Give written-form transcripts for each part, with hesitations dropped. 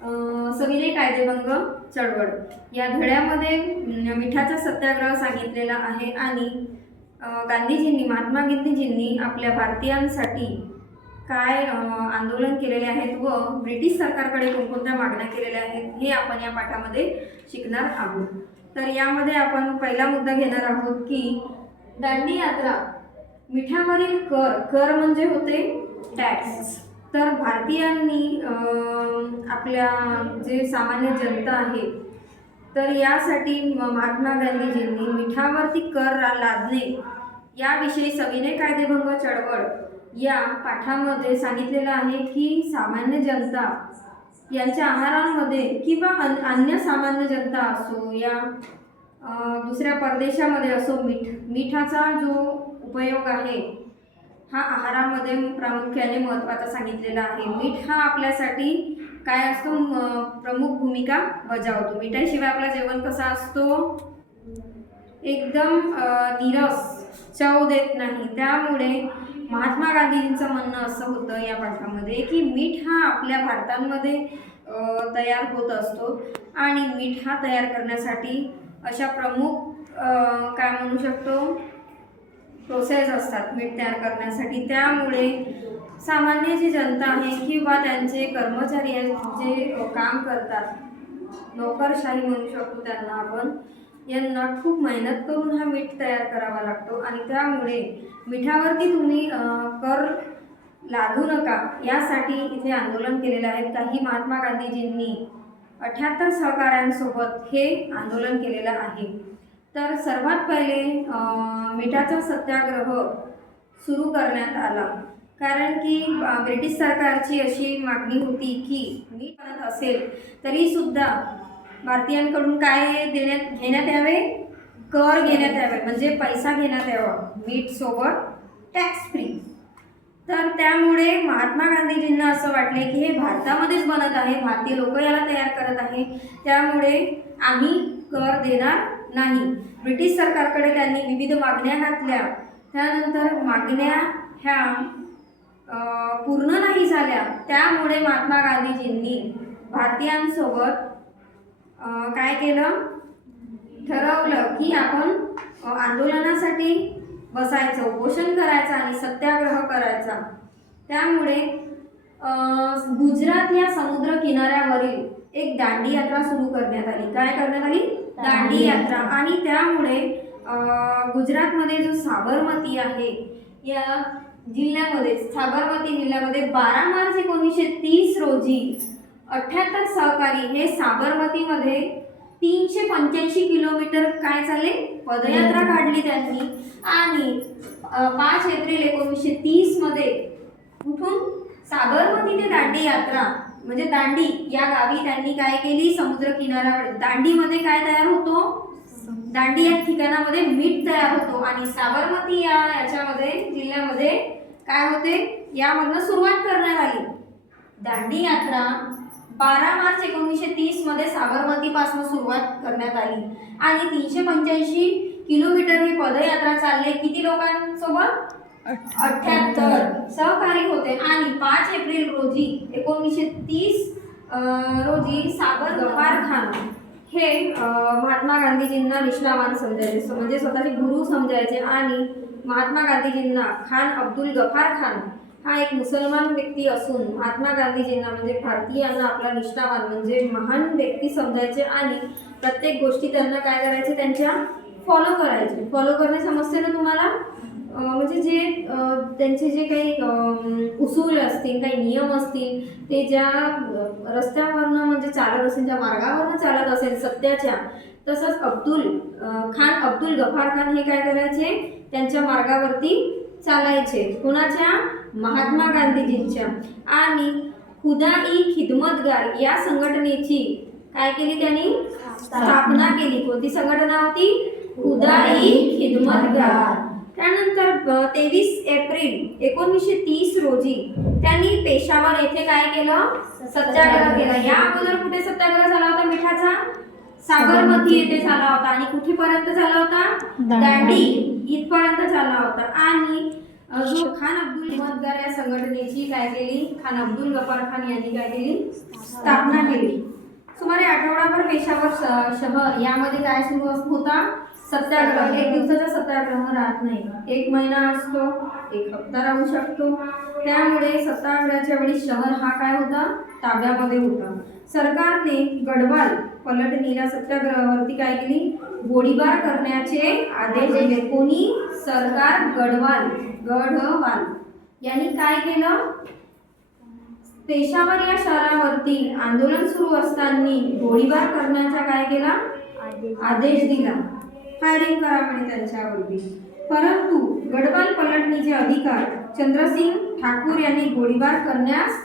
सविनय कायदेभंग चळवळ या धड्यामध्ये मिठाचा सत्याग्रह सांगितलेला आहे आणि महात्मा गांधीजींनी आपल्या भारतीयांसाठी काय आंदोलन केलेले आहेत व ब्रिटिश सरकारकडे कोणकोणत्या मागण्या केलेल्या आहेत हे आपण या पाठामध्ये शिकणार आहोत. तर यामध्ये आपण पहिला मुद्दा घेणार आहोत की दांडी यात्रा मिठावरील कर म्हणजे होते टॅक्स. तर भारतीयांनी आपल्या जे सामान्य जनता आहे तर यासाठी महात्मा गांधीजींनी मिठावरती कर लादणे याविषयी सविनय कायदेभंग चळवळ या पाठामध्ये सांगितलेलं आहे की सामान्य जनता यांच्या आहारांमध्ये किंवा अन्य सामान्य जनता असो या दुसऱ्या परदेशामध्ये असो मिठाचा जो उपयोग आहे हा आहारामध्ये प्रामुख्याने महत्त्वाचा सांगितलेला आहे. मीठ हा आपल्यासाठी काय असतो प्रमुख भूमिका बजावतो. मिठाशिवाय आपलं जेवण कसं असतो एकदम नीरस चव देत नाही. त्यामुळे महात्मा गांधीजींचं म्हणणं असं होतं या पाठामध्ये की मीठ हा आपल्या भारतामध्ये तयार होत असतो आणि मीठ हा तयार करण्यासाठी अशा प्रमुख काय म्हणू शकतो प्रोसेस असतात मीठ तयार करण्यासाठी. त्यामुळे सामान्य जी जनता आहे किंवा त्यांचे कर्मचारी जे काम करतात नोकरशाही म्हणू शकतो त्यांना आपण यांना खूप मेहनत करून हा मीठ तयार करावा लागतो आणि त्यामुळे मिठावरती तुम्ही कर लादू नका यासाठी इथे आंदोलन केलेलं आहे. काही महात्मा गांधीजींनी 78 सहकाऱ्यांसोबत हे आंदोलन केलेलं आहे. तर सर्वात पहिले मिठाचा सत्याग्रह सुरू करण्यात आला कारण की ब्रिटिश सरकारची अशी मागणी होती की मीठ बनत असेल तरीसुद्धा भारतीयांकडून काय घेण्यात यावे कर घेण्यात यावे म्हणजे पैसा घेण्यात यावा मीठ सोबत टॅक्स फ्री. तर त्यामुळे महात्मा गांधीजींना असं वाटले की हे भारतामध्येच बनत आहे भारतीय लोक याला तयार करत आहे त्यामुळे आम्ही कर देणार नाही. ब्रिटिश सरकारकडे त्यांनी विविध मागण्या घातल्या. त्यानंतर मागण्या ह्या पूर्ण नाही झाल्या. त्यामुळे महात्मा गांधीजींनी भारतीयांसोबत काय केलं ठरवलं की आपण आंदोलनासाठी बसायचं उपोषण करायचं आणि सत्याग्रह करायचा. त्यामुळे गुजरात या समुद्र किनाऱ्यावरील एक दांडी यात्रा सुरू करण्यात आली. काय करण्यात आली दांडी यात्रा. आणि त्यामुळे गुजरातमध्ये जो साबरमती आहे या जिल्ह्यामध्ये साबरमती जिल्ह्यामध्ये 12 मार्च 1930 रोजी 78 सहकारी हे साबरमतीमध्ये 385 किलोमीटर काय चालले पदयात्रा काढली त्यांनी आणि 5 एप्रिल 1930 मध्ये कुठून साबरमती ते दांडी यात्रा म्हणजे दांडी या गावी त्यांनी काय केली समुद्र किनाऱ्यावर दांडीमध्ये काय तयार होतो दांडी या ठिकाणामध्ये मीठ तयार होतो आणि साबरमती याच्यामध्ये जिल्ह्यामध्ये काय होते यामधनं सुरुवात करण्यात आली. दांडी यात्रा 12 मार्च 1930 मध्ये साबरमतीपासून सुरुवात करण्यात आली आणि 385 किलोमीटर ही पदयात्रा चालले. किती लोकांसोबत 78 सहकारी होते आणि 5 एप्रिल रोजी 1930 रोजी साबर गफार खान हे महात्मा गांधीजींना निष्ठावान समजायचे म्हणजे स्वतःचे गुरु समजायचे आणि महात्मा गांधीजींना खान अब्दुल गफार खान हा एक मुसलमान व्यक्ती असून महात्मा गांधीजींना म्हणजे भारतीयांना आपला निष्ठावान म्हणजे महान व्यक्ती समजायचे आणि प्रत्येक गोष्टी त्यांना काय करायचे त्यांच्या फॉलो करायचे. फॉलो करणे समजते ना तुम्हाला म्हणजे जे त्यांचे जे काही उसूल असतील काही नियम असतील ते ज्या रस्त्यावरनं म्हणजे चालत असेल ज्या मार्गावरनं चालत असेल सत्याच्या तसंच अब्दुल गफार खान हे काय करायचे त्यांच्या मार्गावरती चालायचे. कोणाच्या महात्मा गांधीजींच्या. आणि खुदा-ई खिदमतगार या संघटनेची काय केली त्यांनी स्थापना केली. कोणती संघटना होती खुदा-ई खिदमतगार. त्यानंतर 23 एप्रिल 1930 रोजी त्यांनी पेशावर येथे काय केलं सत्याग्रह केला. या अगोदर कुठे सत्याग्रह झाला होता मिठाचा साबरमती येथे झाला होता आणि कुठेपर्यंत झाला होता दांडी इथपर्यंत झाला होता. आणि जो खान अब्दुल हिम्मतगार या संघटनेची काय केली, खान अब्दुल गफार खान यांनी काय केली, स्थापना केली. सुमारे आठवडाभर पेशावर शहर यामध्ये काय सुरू होता, सत्याग्रह. एक दिवसाचा सत्याग्रह राहत नाही, 1 महिना असतो, 1 हप्ता राहू शकतो. त्यामुळे सत्याग्रहाच्या वेळी शहर हा काय होता, ताब्यामध्ये होता. सरकारने गढवाल पलटणीला सत्याग्रहावरती काय केली, गोळीबार करण्याचे आदेश दिले. कोणी, सरकार गढवाल यांनी काय केलं, पेशावर या शहरावरती आंदोलन सुरू असताना गोळीबार करण्याचा काय केला, आदेश दिला. फायरिंग करा म्हणे त्यांच्यावरती. परंतु गढवाल पलटणीचे अधिकार चंद्रसिंग ठाकूर यांनी गोळीबार करण्यास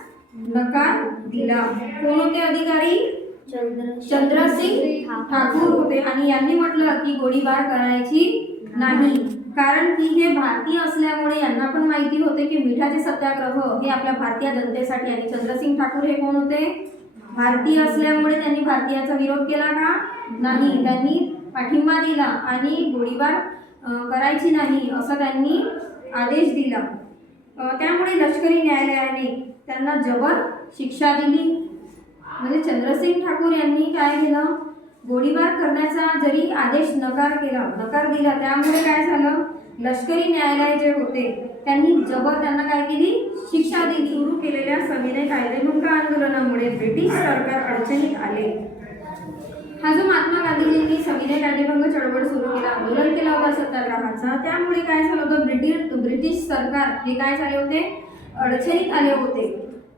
नकार दिला. कोण होते अधिकारी, चंद्रसिंग ठाकूर होते. आणि यांनी म्हटलं की गोळीबार करायची नाही, कारण की हे भारतीय असल्यामुळे यांना पण माहिती होते की मिठाचे सत्याग्रह हे आपल्या भारतीय जनतेसाठी. आणि चंद्रसिंग ठाकूर हे कोण होते, भारतीय असल्यामुळे त्यांनी भारतीयाचा विरोध केला का, नाही, त्यांनी पाठिंबा दिला आणि गोळीबार करायची नाही असा त्यांनी आदेश दिला. त्यामुळे लष्करी न्यायालयाने त्यांना जबर शिक्षा दिली. म्हणजे चंद्रसिंग ठाकूर यांनी काय केलं, गोळीबार करण्याचा जरी आदेश नकार दिला, त्यामुळे काय झालं, लष्करी न्यायालय जे होते त्यांनी त्यांना काय केली, शिक्षा दिली. सुरू केलेल्या सविनय कायदेभंग आंदोलनामुळे ब्रिटिश सरकार अडचणीत आले. हा जो महात्मा गांधीजींनी सविनय कायदेभंग चळवळ सुरू केला, आंदोलन केला होता सत्याग्रहाचा, त्यामुळे काय झालं होतं, ब्रिटिश सरकार हे काय झाले होते, अडचणीत आले होते.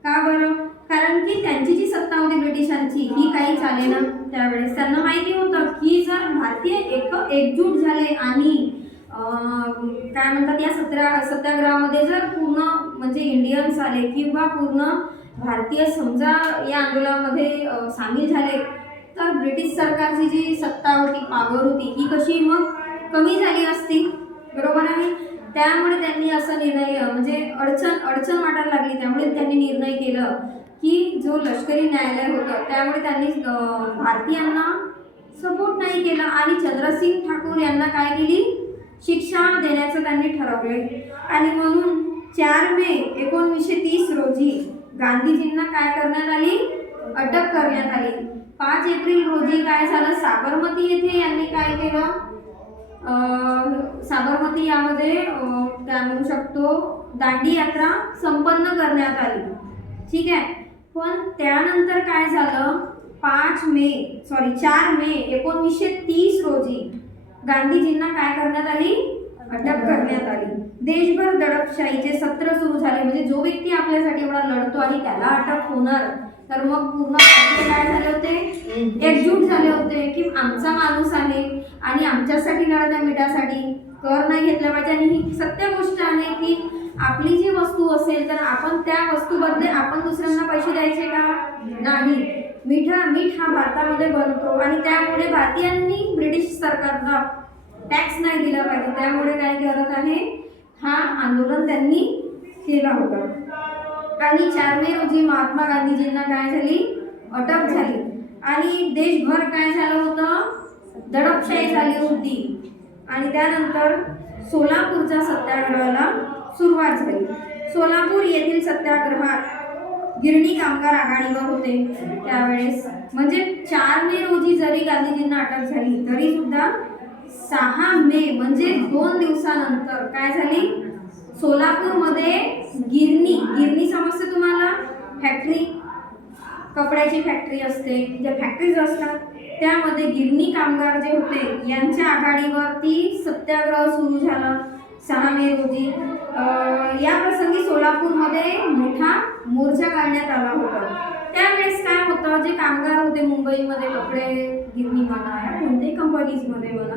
का बरं, कारण की त्यांची जी सत्ता होती ब्रिटिशांची ही काही चालेना. त्यावेळेस त्यांना माहिती होतं की जर भारतीय एकजूट झाले आणि काय म्हणतात या सत्याग्रहामध्ये जर पूर्ण म्हणजे इंडियन्स आले किंवा पूर्ण भारतीय समजा या आंदोलनामध्ये सामील झाले, तर ब्रिटिश सरकारची जी सत्ता होती, पॉवर होती, ही कशी मग कमी झाली असती, बरोबर आहे. त्यामुळे त्यांनी असं निर्णय म्हणजे अडचण वाटायला लागली. त्यामुळे त्यांनी निर्णय केलं की जो लष्करी न्यायालय होतं त्यामुळे त्यांनी भारतीयांना सपोर्ट नाही केला आणि चंद्रसिंग ठाकूर यांना काय केली, शिक्षा देण्याचं त्यांनी ठरवले. आणि म्हणून 4 मे 1930 रोजी गांधीजींना काय करण्यात आली, अटक करण्यात आली. 5 एप्रिल रोजी काय झालं, साबरमती येथे यांनी काय केलं, साबरमती यामध्ये काय म्हणू शकतो, दांडी यात्रा संपन्न करण्यात आली. ठीक आहे. पण त्यानंतर काय झालं, 4 मे 1930 रोजी गांधीजींना काय करण्यात आली, अटक करण्यात आली. देशभर दडपशाहीचे सत्र सुरू झाले. म्हणजे जो व्यक्ती आपल्यासाठी एवढा लढतो आणि त्याला अटक होणार, तर मग पूर्ण काय झाले होते, एकजूट झाले होते की आमचा माणूस आहे आणि आमच्यासाठी लढत आहे, मिठासाठी कर नाही घेतला पाहिजे. आणि ही सत्य गोष्ट आहे की आपली जी वस्तू असेल तर आपण त्या वस्तूबद्दल आपण दुसऱ्यांना पैसे द्यायचे का, नाही. मीठ हा भारतामध्ये बनतो आणि त्यामुळे भारतीयांनी ब्रिटिश सरकारला टॅक्स नाही दिला पाहिजे. त्यामुळे काय करत आहे, हा आंदोलन त्यांनी केला होता. आणि 4 मे रोजी महात्मा गांधीजींना काय झाली, अटक झाली. आणि देशभर काय झालं होतं, दडपशाही झाली होती. आणि त्यानंतर सोलापूरच्या सत्याग्रहाला सुरुवात झाली. सोलापूर येथील सत्याग्रहात गिरणी कामगार आघाडीवर होते त्यावेळेस. म्हणजे 4 मे रोजी जरी गांधीजींना अटक झाली तरी सुद्धा 6 मे म्हणजे 2 दिवसानंतर काय झाली, सोलापूरमध्ये गिरणी समजते तुम्हाला, फॅक्टरी, कपड्याची फॅक्टरी असते, ज्या फॅक्टरीज असतात त्यामध्ये गिरणी कामगार जे होते यांच्या आघाडीवरती सत्याग्रह सुरू झाला 6 मे रोजी. या प्रसंगी सोलापूरमध्ये मोठा मोर्चा काढण्यात आला होता. त्यावेळेस काय होतं, जे कामगार होते मुंबईमध्ये कपडे गिरणी म्हणा या कोणत्याही कंपनीजमध्ये म्हणा,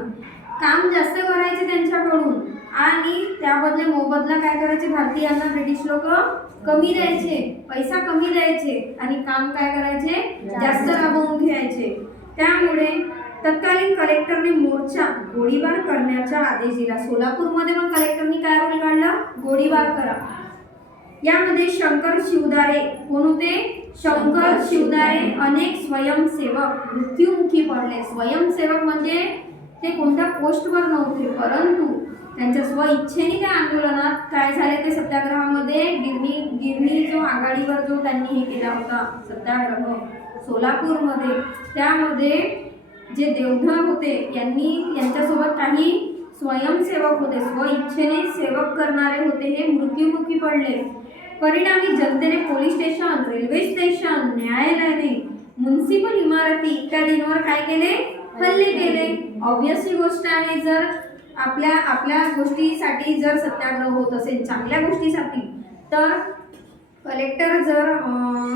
काम जास्त करायचे त्यांच्याकडून आणि त्याबदले मोबदला काय करायचे, भारतीयांना ब्रिटिश लोक कमी द्यायचे, पैसा कमी द्यायचे आणि काम काय करायचे, जास्त राबवून घ्यायचे. त्यामुळे तत्कालीन कलेक्टरने मोर्चा गोळीबार करण्याचा आदेश दिला. सोलापूरमध्ये मग कलेक्टरनी काय रोल काढला, गोळीबार करा. यामध्ये शंकर शिवदारे कोण होते, शंकर शिवदारे अनेक स्वयंसेवक मृत्युमुखी पडले. स्वयंसेवक म्हणजे ते कोणत्या पोस्टवर नव्हते, परंतु त्यांच्या स्वइच्छेने त्या आंदोलनात काय झाले ते सत्याग्रहामध्ये गिरणी जो आघाडीवर जो त्यांनी हे केला होता सत्याग्रह सोलापूरमध्ये, त्यामध्ये जे देवधर होते यांच्यासोबत काही स्वयंसेवक होते, स्वइच्छेने सेवक करणारे होते, हे मृत्युमुखी पडले. परिणामी जनतेने पोलीस स्टेशन, रेल्वे स्टेशन, न्यायालयाने, म्युनिसिपल इमारती इत्यादींवर काय केले? हल्ले केले. ऑब्वियसली गोष्ट आहे, जर आपल्या गोष्टीसाठी जर सत्याग्रह होत असेल, चांगल्या गोष्टीसाठी, तर कलेक्टर जर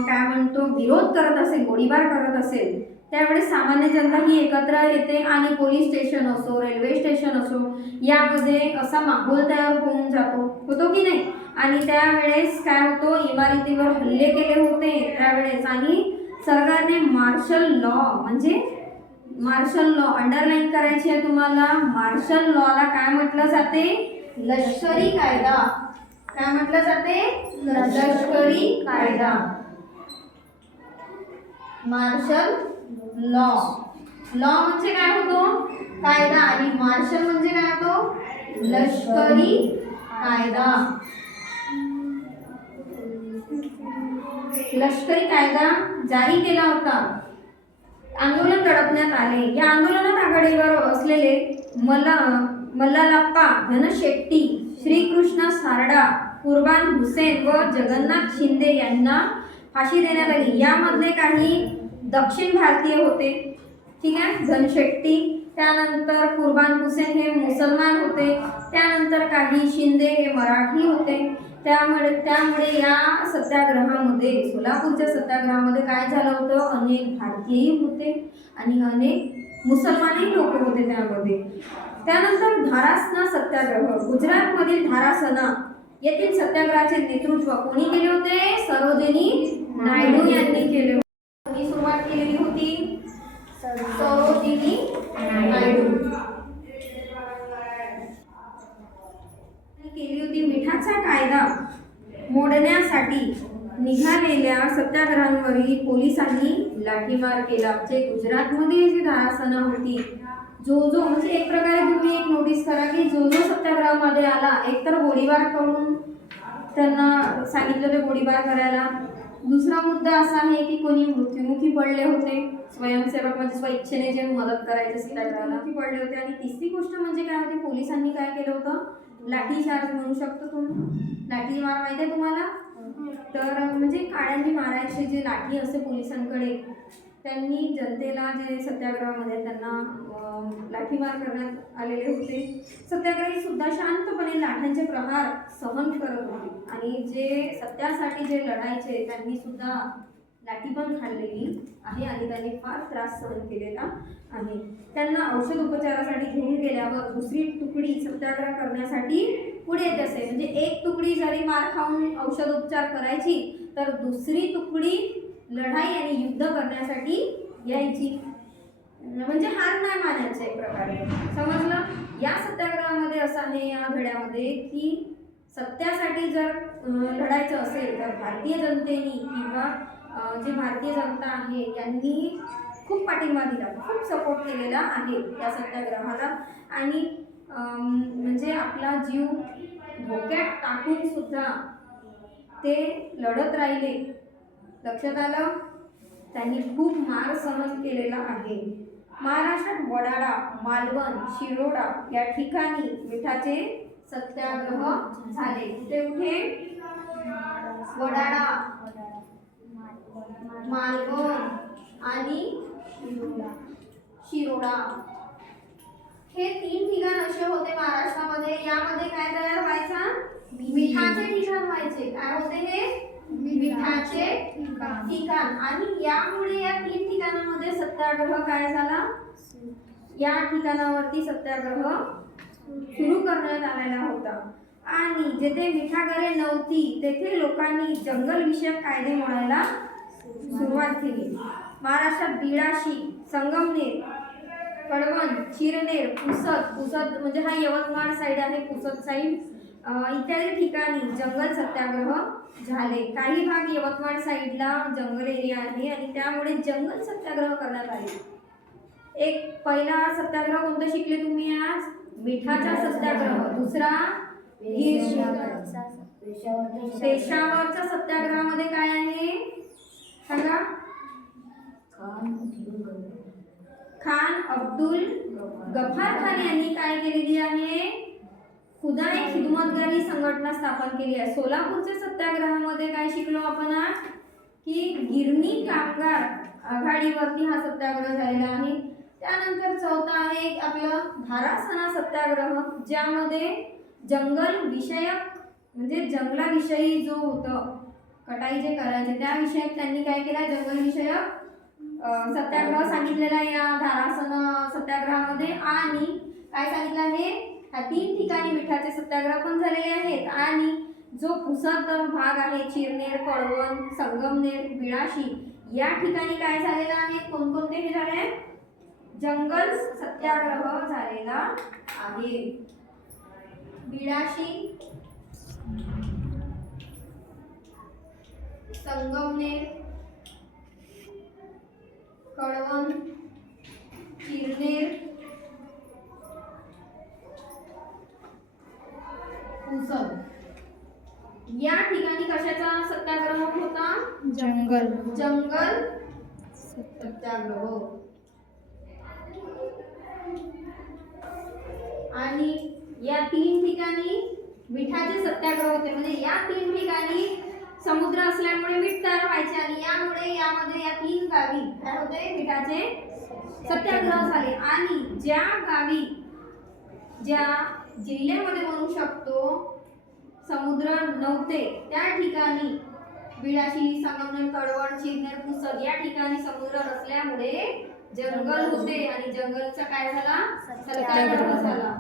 काय म्हणतो विरोध करत असेल, गोळीबार करत असेल, त्यावेळेस सामान्य जनता ही एकत्र येते आणि पोलीस स्टेशन असो, रेल्वे स्टेशन असो, यामध्ये असा माहोल तयार होऊन होतो की नाही. आणि त्यावेळेस काय होतो, इमारतीवर हल्ले केले होते त्यावेळेस. आणि सरकारने मार्शल लॉ, म्हणजे मार्शल लॉ अंडरलाईन करायची आहे तुम्हाला. मार्शल लॉला काय म्हटलं जाते? लष्करी कायदा. काय म्हटलं जाते? लष्करी कायदा, मार्शल लॉ. लॉ म्हणजे काय होतो? कायदा. आणि मार्शल म्हणजे काय होतो? लष्करी कायदा. लष्करी कायदा जारी केला होता. आंदोलन दडपण्यात आले. या आंदोलनात आघाडीवर असलेले मल्लाप्पा धनशेट्टी, श्रीकृष्ण सारडा, कुर्बान हुसेन व जगन्नाथ शिंदे यांना फाशी देण्यात आली. यामधले काही दक्षिण भारतीय होते, ठीक आहे, धनशेट्टी. त्यानंतर कुर्बान हुसेन हे मुसलमान होते. त्यानंतर काही शिंदे हे मराठी होते. त्यामुळे या सत्याग्रहामध्ये, सोलापूरच्या सत्याग्रहामध्ये काय झालं होतं? अनेक भारतीयही होते आणि अनेक मुसलमानही लोक होते त्यामध्ये. त्यानंतर धारासना सत्याग्रह. गुजरातमधील धारासना येथील सत्याग्रहाचे नेतृत्व कोणी केले होते? सरोजिनी नायडू यांनी केले होते. कोणी सुरुवात केलेली होती? सरोजिनी नायडू केली होती. मिठाचा कायदा मोडण्यासाठी निघालेल्या सत्याग्रहांवरील पोलिसांनी लाठीमार केला. जे गुजरातमध्ये जी धारासना होती, जो म्हणजे एक प्रकारे तुम्ही एक नोटीस करा की जो सत्याग्रहामध्ये आला, एकतर गोळीबार करून त्यांना सांगितलं ते गोळीबार करायला. दुसरा मुद्दा असा आहे की कोणी मृत्युमुखी पडले होते, स्वयंसेवक म्हणजे स्वइच्छेने जे मदत करायचे सत्याग्रहाला पडले होते. आणि तिसरी गोष्ट म्हणजे काय होती? पोलिसांनी काय केलं होतं? लाठीचार्ज म्हणू शकतो तुम्ही. लाठी मार माहिती आहे तुम्हाला? तर म्हणजे काड्यांनी मारायचे जे लाठी असते पोलिसांकडे, त्यांनी जनतेला जे सत्याग्रहामध्ये त्यांना लाठीमार करण्यात आलेले होते. सत्याग्रही सुद्धा शांतपणे लाठांचे प्रहार सहन करत होते. आणि जे सत्यासाठी जे लढायचे त्यांनी सुद्धा लाठी पण खाल्लेली आहे आणि त्यांनी फार त्रास सहन केलेला आहे. त्यांना औषध उपचारासाठी घेऊन गेल्यावर दुसरी तुकडी सत्याग्रह करण्यासाठी पुढे येत असे. म्हणजे एक तुकडी जरी मार खाऊन औषध उपचार करायची, तर दुसरी तुकडी लढाई आणि युद्ध करण्यासाठी यायची. म्हणजे हार नाही मानायचं एक प्रकारे. समजलं? या सत्याग्रहामध्ये असं आहे, या धड्यामध्ये, की सत्यासाठी जर लढायचं असेल तर भारतीय जनतेने किंवा जे भारतीय जनता आहे यांनी खूप पाठिंबा दिला, खूप सपोर्ट केलेला आहे या सत्याग्रहाला. आणि म्हणजे आपला जीव धोक्यात टाकून सुद्धा ते लढत राहिले. लक्षात आलं? त्यांनी खूप मार सहन केलेला आहे. महाराष्ट्रात वडाळा, मालवण, शिरोडा या ठिकाणी मिठाचे सत्याग्रह झाले. कुठे? वडाळा, मालवण आणि शिरोडा हे 3 ठिकाण असे होते महाराष्ट्रामध्ये. यामध्ये काय तयार व्हायचा? मिठाचे ठिकाण व्हायचे. काय होते हे? मिठाचे ठिकाण. आणि यामुळे या 3 ठिकाणामध्ये सत्याग्रह काय झाला? या ठिकाणावरती सत्याग्रह सुरू करण्यात आलेला होता. आणि जेथे मिठागरे नव्हती तेथे लोकांनी जंगलविषयक कायदे मोडायला सुरुवात केली. महाराष्ट्रात बिळाशी, संगमनेर, कळवण, चिरनेर, पुसद म्हणजे हा यवतमाळ साईड आहे, पुसद साईड इत्यादी ठिकाणी जंगल सत्याग्रह झाले. काही भाग यवतमाळ साईडला जंगल एरिया आहे आणि त्यामुळे जंगल सत्याग्रह करण्यात आले. एक पहिला सत्याग्रह कोणता शिकले तुम्ही आज? मिठाचा सत्याग्रह, दुसरा पेशावरच्या सत्याग्रहामध्ये काय आहे सांगा? खान अब्दुल गफार खान यांनी काय केलेली आहे? खुदाई खिदमतगारी संघटना स्थापन केली आहे. सोलापूरच्या सत्याग्रहामध्ये काय शिकलो आपण की गिरणी कामगार आघाडीवरती हा सत्याग्रह झालेला आहे. त्यानंतर चौथा आहे आपला धारासणा सत्याग्रह, ज्यामध्ये जंगल विषयक म्हणजे जंगलाविषयी जो होतं कटाई जे करायचे त्याविषयक त्यांनी काय केला? जंगल विषयक सत्याग्रह सांगितलेला आहे या धारासणा सत्याग्रहामध्ये. आणि काय सांगितलं आहे? ह्या 3 ठिकाणी मिठाचे सत्याग्रह पण झालेले आहेत. आणि जो पुसद भाग आहे चिरनेर, कळवण, संगमनेर, बिळाशी या ठिकाणी काय झालेलं आहे? कोणकोणते हे झाले? जंगल सत्याग्रह झालेला आहे. बिळाशी, संगमनेर, कळवण, चिरनेर, पुसद या ठिकाणी कशाचा सत्याग्रह होता? जंगल सत्याग्रह. आणि या 3 ठिकाणी मिठाचे सत्याग्रह होते. म्हणजे या 3 ठिकाणी समुद्र असल्यामुळे मीठ तयार व्हायचे आणि यामुळे यामध्ये या 3 गावी काय होते? मिठाचे सत्याग्रह झाले. आणि ज्या गावी ज्या जिल्ह्यामध्ये म्हणू शकतो समुद्र नव्हते त्या ठिकाणी बिळाशी, संगमनेर, कळवण, चिरनेर, पुसद या ठिकाणी समुद्र नसल्यामुळे जंगल होते आणि जंगलचा काय झाला? सत्याग्रह झाला.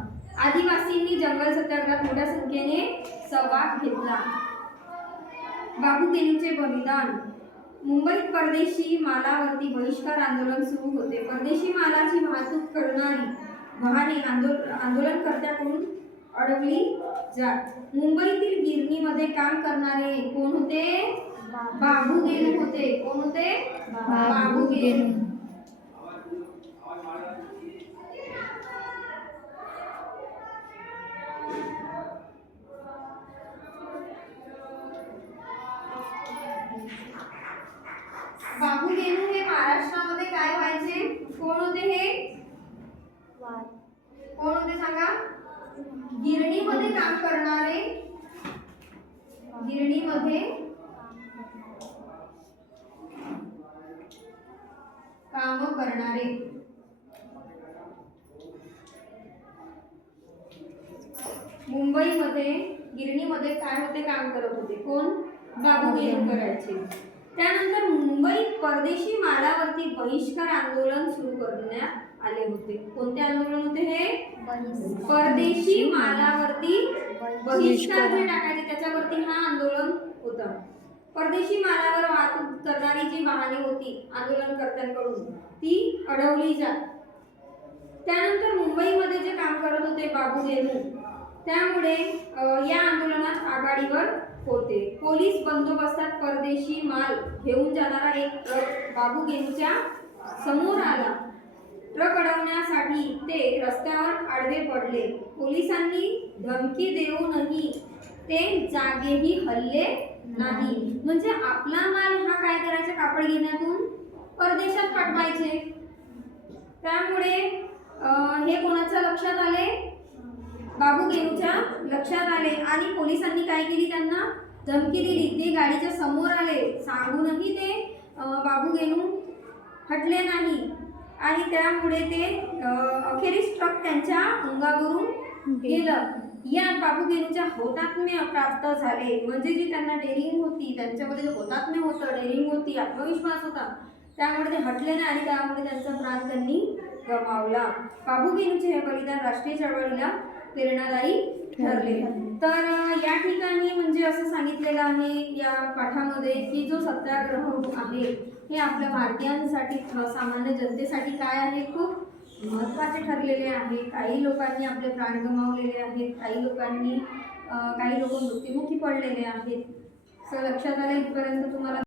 आदिवासींनी जंगल सत्याग्रहात मोठ्या संख्येने सहभाग घेतला. बाबू गेनूचे बलिदान. मुंबईत परदेशी मालावरती बहिष्कार आंदोलन सुरू होते. परदेशी मालाची वाहतूक करणारी वाहने आंदोलनकर्त्यांकडून अडवली जात. मुंबईतील गिरणीमध्ये काम करणारे कोण होते? बाबू गेनू होते. कोण होते? बाबू गेनू. बाबू गेनू हे महाराष्ट्रामध्ये काय व्हायचे? कोण होते हे? कोण होते सांगा? गिरणीमध्ये काम करणारे, गिरणीमध्ये काम करणारे. मुंबईमध्ये गिरणीमध्ये काय होते? काम करत होते. कोण? बाबू गेनू करायचे. त्यानंतर मुंबईत परदेशी मालावरती बहिष्कार आंदोलन सुरू करण्यात आले होते. कोणते आंदोलन होते हे? परदेशी मालावरती बहिष्कार जे टाकायचे त्याच्यावरती हा आंदोलन होता. परदेशी मालावर वाहतूक करणारी जी वाहने होती आंदोलनकर्त्यांकडून ती अडवली जात. त्यानंतर मुंबईमध्ये जे काम करत होते बाबू गेनू त्यामुळे या आंदोलनात आघाडीवर होते. पोलीस बंदोबस्तात परदेशी माल घेऊन जाणारा एक ट्रक बाबू गेनूच्या समोर आला. ट्रक अडवण्यासाठी ते रस्त्यावर आडवे पडले. पोलिसांनी धमकी देऊनही ते जागेही हल्ले नाही. म्हणजे आपला माल हा काय करायचा? कापड गिरण्यातून परदेशात पाठवायचे. त्यामुळे हे कोणाच्या लक्षात आले? बाबू गेनूच्या लक्षात आले आणि पोलिसांनी काय केली? त्यांना धमकी दिली. ते गाडीच्या समोर आले, सांगूनही ते बाबू गेनू हटले नाही आणि त्यामुळे ते अखेरीस ट्रक त्यांच्या अंगावरून गेलं. या बाबू गेनूच्या हौतात्म्य प्राप्त झाले. म्हणजे जी त्यांना डेअरिंग होती, त्यांच्यामध्ये हौतात्म्य होतं, डेअरिंग होती, आत्मविश्वास होता, त्यामुळे ते हटले नाही आणि त्यामुळे त्यांचा प्राण त्यांनी गमावला. बाबू गेनूचे हे बलिदान राष्ट्रीय चळवळीला प्रेरणादायी ठरले. तर या ठिकाणी म्हणजे असं सांगितलेलं आहे या पाठामध्ये की जो सत्याग्रह आहे हे आपल्या भारतीयांसाठी, सामान्य जनतेसाठी काय आहे? खूप महत्त्वाचे ठरलेले आहे. काही लोकांनी आपले प्राण गमावलेले आहेत, काही लोक मृत्युमुखी पडलेले आहेत. लक्षात आले इथपर्यंत तुम्हाला?